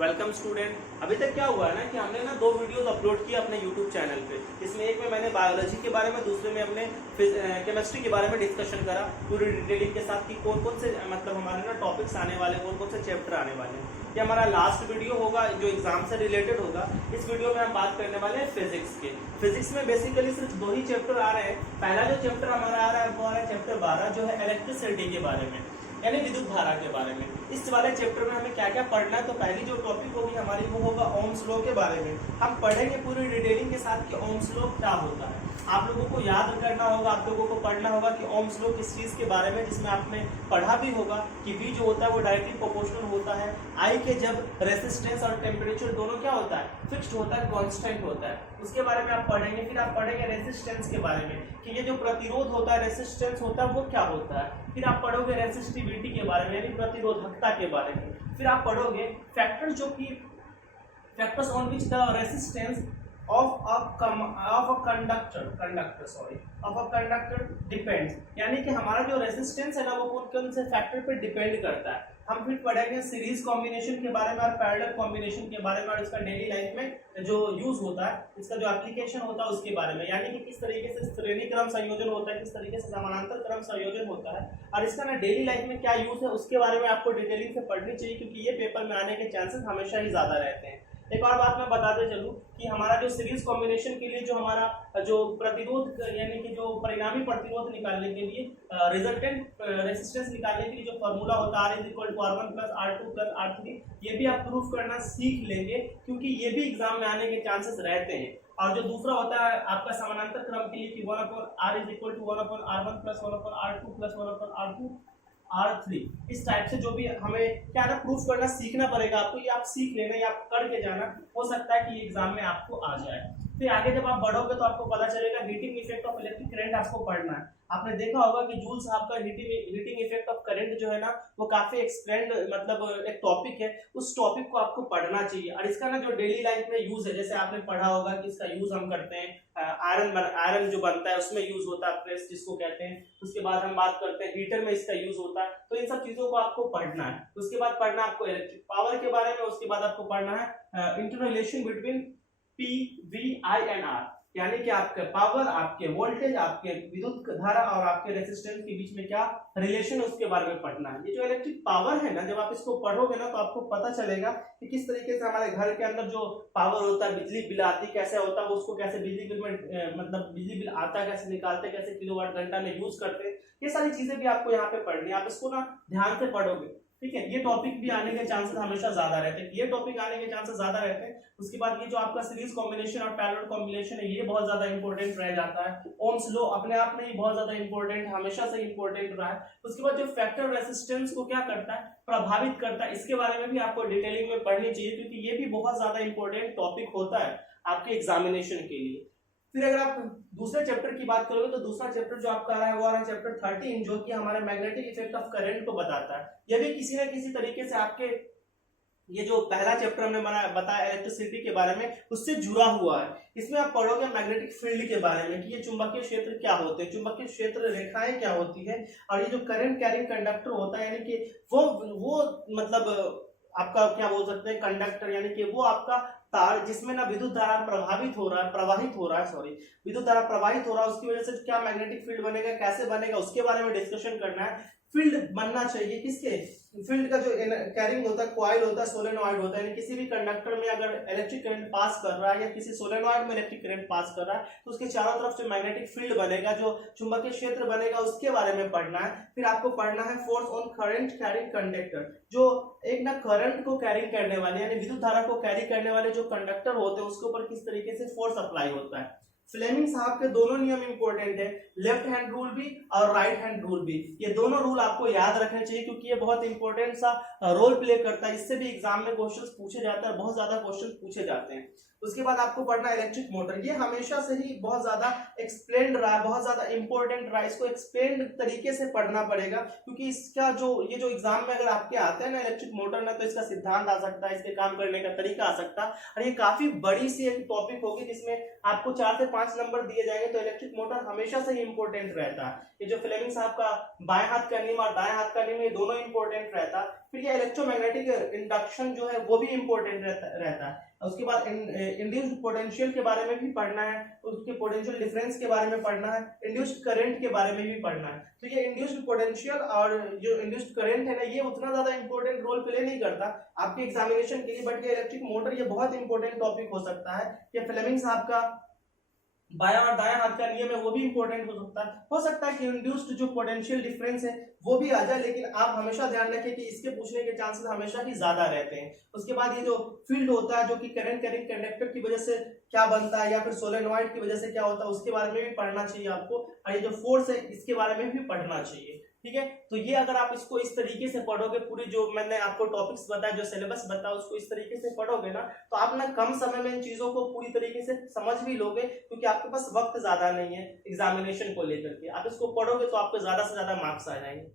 Welcome student. अभी तक क्या हुआ है ना कि हमने ना 2 वीडियोस अपलोड किए अपने यूट्यूब चैनल पे। इसमें एक में मैंने बायोलॉजी के बारे में, दूसरे में हमने केमिस्ट्री के बारे में डिस्कशन करा पूरी डिटेलिंग के साथ कि कौन कौन से मतलब हमारे ना टॉपिक्स आने वाले, कौन कौन से चैप्टर आने वाले हैं। ये हमारा लास्ट वीडियो होगा जो एग्जाम से रिलेटेड होगा। इस वीडियो में हम बात करने वाले हैं फिजिक्स के। फिजिक्स में बेसिकली सिर्फ 2 ही चैप्टर आ रहे हैं। पहला जो चैप्टर हमारा आ रहा है वो आ रहा है चैप्टर 12 जो है इलेक्ट्रिसिटी के बारे में, यानी विद्युत धारा के बारे में। इस वाले चैप्टर में हमें क्या क्या पढ़ना है, तो पहली जो टॉपिक होगी हमारी वो होगा ओम्स लॉ के बारे में। हम पढ़ेंगे पूरी डिटेलिंग के साथ कि ओम्स लॉ क्या होता है। आप लोगों को याद करना होगा, आप लोगों को पढ़ना होगा कि ओम्स लॉ किस चीज के बारे में, जिसमें आपने पढ़ा भी होगा कि V जो होता है वो डायरेक्टली प्रोपोर्शनल होता है I के, जब रेजिस्टेंस और टेम्परेचर दोनों क्या होता है, फिक्स्ड होता है, कांस्टेंट होता है। उसके बारे में आप पढ़ेंगे। फिर आप पढ़ेंगे रेजिस्टेंस के बारे में कि ये जो प्रतिरोध होता है, रेजिस्टेंस होता है, वो क्या होता है। फिर आप पढ़ोगे रेजिस्टिविटी के बारे में, यानी प्रतिरोधकता के बारे में। फिर आप पढ़ोगे फैक्टर्स, जो कि factors on which the resistance of a conductor depends, यानी कि हमारा जो रेजिस्टेंस है ना वो कौन से फैक्टर पे डिपेंड करता है। हम फिर पढ़ेंगे सीरीज कॉम्बिनेशन के बारे में और पैरेलल कॉम्बिनेशन के बारे में, और इसका डेली लाइफ में जो यूज होता है, इसका जो एप्लीकेशन होता है उसके बारे में, यानी कि किस तरीके से श्रेणी क्रम संयोजन होता है, किस तरीके से समानांतर क्रम संयोजन होता है, और इसका ना डेली लाइफ में क्या यूज है उसके बारे में आपको डिटेलिंग से पढ़नी चाहिए, क्योंकि ये पेपर में आने के चांसेस हमेशा ही ज्यादा रहते हैं। एक और बात मैं बताते चलूं कि हमारा जो सीरीज कॉम्बिनेशन के लिए जो हमारा जो प्रतिरोध यानी कि जो परिणामी प्रतिरोध निकालने के लिए, रिजल्टेंट रेजिस्टेंस निकालने के लिए जो फॉर्मूला होता है R=R1 + R2 + R3, ये भी आप प्रूफ करना सीख लेंगे, क्योंकि ये भी एग्जाम में आने के चांसेस रहते हैं। और जो दूसरा होता है आपका समानांतर क्रम के लिए कि 1/R=1/R1 + 1/R2 + 1/R2 R3, इस टाइप से जो भी हमें क्या ना प्रूफ करना सीखना पड़ेगा आपको। ये आप सीख लेना, ये आप करके जाना, हो सकता है कि ये एग्जाम में आपको आ जाए। फिर आगे जब आप बढ़ोगे तो आपको पता चलेगा heating effect of electric current आपको पढ़ना है। आपने देखा होगा कि जूल साहब का हीटिंग इफेक्ट ऑफ करंट जो है ना वो काफी एक्सप्लेंड मतलब एक टॉपिक है, उस टॉपिक को आपको पढ़ना चाहिए। और इसका ना जो डेली लाइफ में यूज है, जैसे आपने पढ़ा होगा कि इसका यूज हम करते हैं आयरन जो बनता है उसमें यूज होता है, प्रेस जिसको कहते हैं। उसके बाद हम बात करते हैं हीटर में इसका यूज होता है। तो इन सब चीजों को आपको पढ़ना है। उसके बाद पढ़ना आपको इलेक्ट्रिक पावर के बारे में। उसके बाद आपको पढ़ना है इंटररिलेशन between P, V, I and R, यानी कि आपके पावर, आपके वोल्टेज, आपके विद्युत धारा और आपके रेजिस्टेंस के बीच में क्या रिलेशन है उसके बारे में पढ़ना है। ये जो इलेक्ट्रिक पावर है ना, जब आप इसको पढ़ोगे ना तो आपको पता चलेगा कि किस तरीके से हमारे घर के अंदर जो पावर होता है, बिजली बिल आती कैसे होता है, वो उसको कैसे बिजली बिल में मतलब बिजली बिल आता है कैसे निकालते, कैसे किलोवाट घंटा में यूज करते हैं, ये सारी चीजें भी आपको यहाँ पे पढ़नी है। आप इसको ना ध्यान से पढ़ोगे, ठीक है। ये टॉपिक भी आने के चांसेस हमेशा ज्यादा रहते हैं, ये टॉपिक आने के चांसेस ज्यादा रहते हैं। उसके बाद ये जो आपका सीरीज कॉम्बिनेशन और पैरेलल कॉम्बिनेशन है, ये बहुत ज्यादा इंपॉर्टेंट रह जाता है। ओम्स लॉ अपने आप में ही बहुत ज्यादा इंपॉर्टेंट, हमेशा से इंपॉर्टेंट रहा है। उसके बाद जो फैक्टर रेजिस्टेंस को क्या करता है, प्रभावित करता है, इसके बारे में भी आपको डिटेलिंग में पढ़नी चाहिए, क्योंकि ये भी बहुत ज्यादा इंपॉर्टेंट टॉपिक होता है आपके एग्जामिनेशन के लिए। फिर अगर आप दूसरे चैप्टर की बात करोगे तो दूसरा चैप्टर जो आपका आ रहा है वो आ रहा है चैप्टर 13, जो कि हमारे मैग्नेटिक इफेक्ट ऑफ करंट को बताता है। यह भी किसी न किसी तरीके से आपके ये जो पहला चैप्टर हमने बताया इलेक्ट्रिसिटी के बारे में उससे जुड़ा हुआ है। इसमें आप पढ़ोगे मैग्नेटिक फील्ड के बारे में कि ये चुंबकीय क्षेत्र क्या होते हैं, चुंबकीय क्षेत्र रेखाएं क्या होती है, और ये जो करंट कैरिंग कंडक्टर होता है, यानी कि वो मतलब आपका क्या बोल सकते हैं कंडक्टर, यानी कि वो आपका तार जिसमें ना विद्युत धारा प्रवाहित हो रहा है, विद्युत धारा प्रवाहित हो रहा है, उसकी वजह से क्या मैग्नेटिक फील्ड बनेगा, कैसे बनेगा, उसके बारे में डिस्कशन करना है। फील्ड बनना चाहिए किसके, फील्ड का जो कैरिंग होता है, कॉइल होता है, सोलेनॉइड होता है, यानी किसी भी कंडक्टर में अगर इलेक्ट्रिक करंट पास कर रहा है या किसी सोलेनॉइड में इलेक्ट्रिक करंट पास कर रहा है तो उसके चारों तरफ जो मैग्नेटिक फील्ड बनेगा, जो चुंबकीय क्षेत्र बनेगा, उसके बारे में पढ़ना है। फिर आपको पढ़ना है force on current carrying conductor, जो एक ना करंट को कैरी करने वाले यानी विद्युत धारा को कैरी करने वाले जो कंडक्टर होते हैं उसके ऊपर किस तरीके से फोर्स अप्लाई होता है। फ्लेमिंग साहब के दोनों नियम इंपॉर्टेंट है, लेफ्ट हैंड रूल भी और राइट हैंड रूल भी। ये दोनों रूल आपको याद रखने चाहिए, क्योंकि ये बहुत इंपॉर्टेंट सा रोल प्ले करता है। इससे भी एग्जाम में क्वेश्चंस पूछे जाते हैं, बहुत ज्यादा क्वेश्चन पूछे जाते हैं। उसके बाद आपको पढ़ना इलेक्ट्रिक मोटर, ये हमेशा से ही बहुत ज्यादा एक्सप्लेन्ड रहा है, बहुत ज्यादा इंपॉर्टेंट रहा है। इसको एक्सप्लेन्ड तरीके से पढ़ना पड़ेगा, क्योंकि इसका जो ये जो एग्जाम में अगर आपके आते हैं ना इलेक्ट्रिक मोटर ना, तो इसका सिद्धांत आ सकता है, इसके काम करने का तरीका आ सकता है, और ये काफी बड़ी सी एक टॉपिक होगी जिसमें आपको 4 से 5 नंबर दिए जाएंगे तो इलेक्ट्रिक मोटर हमेशा से ही इंपॉर्टेंट रहता है। ये जो फ्लेमिंग साहब का बाएं हाथ का नियम और दाएं हाथ का नियम, ये दोनों इंपॉर्टेंट रहता है। फिर ये इलेक्ट्रोमैग्नेटिक इंडक्शन जो है वो भी इंपॉर्टेंट रहता है। उसके बाद इंड्यूस्ड पोटेंशियल के बारे में भी पढ़ना है, उसके पोटेंशियल डिफरेंस के बारे में पढ़ना है, इंड्यूस्ड करंट के बारे में भी पढ़ना है। तो ये इंड्यूस्ड पोटेंशियल और जो इंड्यूस्ड करंट है ना, ये उतना ज्यादा इंपॉर्टेंट रोल प्ले नहीं करता आपके एग्जामिनेशन के लिए, बट ये इलेक्ट्रिक मोटर ये बहुत इंपॉर्टेंट टॉपिक हो सकता है। ये फ्लेमिंग साहब का बायां और दायां हाथ का नियम है वो भी इंपॉर्टेंट हो सकता है कि इंड्यूस्ड जो पोटेंशियल डिफरेंस है वो भी आ जाए, लेकिन आप हमेशा ध्यान रखें कि इसके पूछने के चांसेस हमेशा ही ज्यादा रहते हैं। उसके बाद ये जो फील्ड होता है जो कि करंट कैरिंग कंडक्टर की वजह से क्या बनता है या फिर सोलेनॉइड की वजह से क्या होता है उसके बारे में भी पढ़ना चाहिए आपको, और ये जो फोर्स है इसके बारे में भी पढ़ना चाहिए। ठीक है, तो ये अगर आप इसको इस तरीके से पढ़ोगे, पूरी जो मैंने आपको टॉपिक्स बताया, जो सिलेबस बताया, उसको इस तरीके से पढ़ोगे ना, तो आप ना कम समय में इन चीजों को पूरी तरीके से समझ भी लोगे, क्योंकि आपके पास वक्त ज्यादा नहीं है एग्जामिनेशन को लेकर के। आप इसको पढ़ोगे तो आपको ज्यादा से ज्यादा मार्क्स आ जाएंगे।